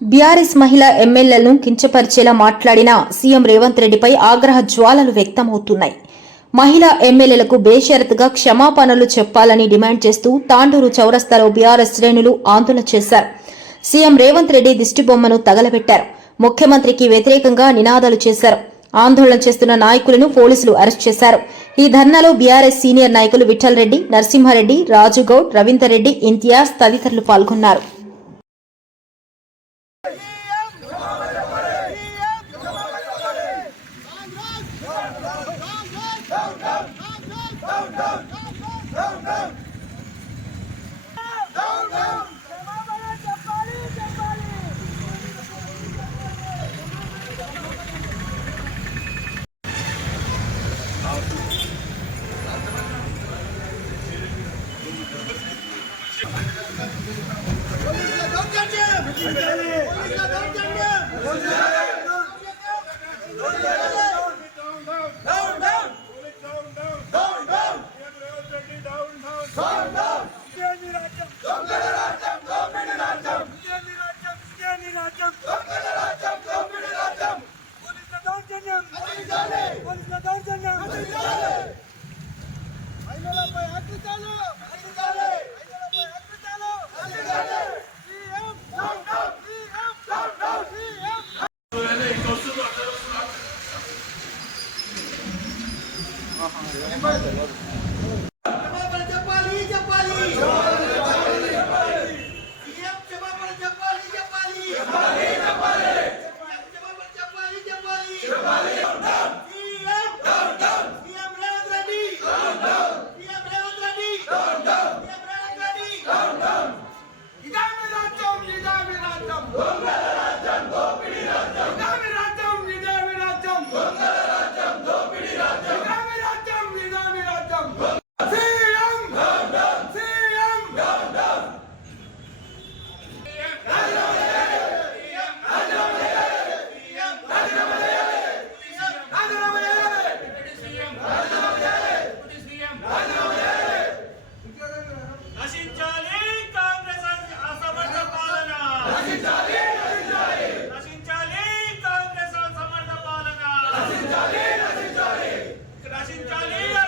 BRS మహిళా ఎమ్మెల్యేలను కించపరిచేలా మాట్లాడిన సీఎం రేవంత్ రెడ్డిపై ఆగ్రహ జ్వాలలు వ్యక్తమవుతున్నాయి. మహిళా ఎమ్మెల్యేలకు బేషరతుగా క్షమాపణలు చెప్పాలని డిమాండ్ చేస్తూ తాండూరు చౌరస్తాలో బీఆర్ఎస్ శ్రేణులు ఆందోళన చేశారు. సీఎం రేవంత్ రెడ్డి దిష్టిబొమ్మను తగలబెట్టారు. ముఖ్యమంత్రికి వ్యతిరేకంగా నినాదాలు చేశారు. ఆందోళన చేస్తున్న నాయకులను పోలీసులు అరెస్ట్ చేశారు. ఈ ధర్నాలో బీఆర్ఎస్ సీనియర్ నాయకులు విఠల్ రెడ్డి నరసింహారెడ్డి రాజుగౌడ్ రవీందర్ రెడ్డి ఇంతియాజ్ తదితరులు పాల్గొన్నారు. మహిళలపై అత్యాచారాలు అత్యాచారాలు మహిళలపై అత్యాచారాలు CM down down CM down down CM క్షమాపణ నశించాలి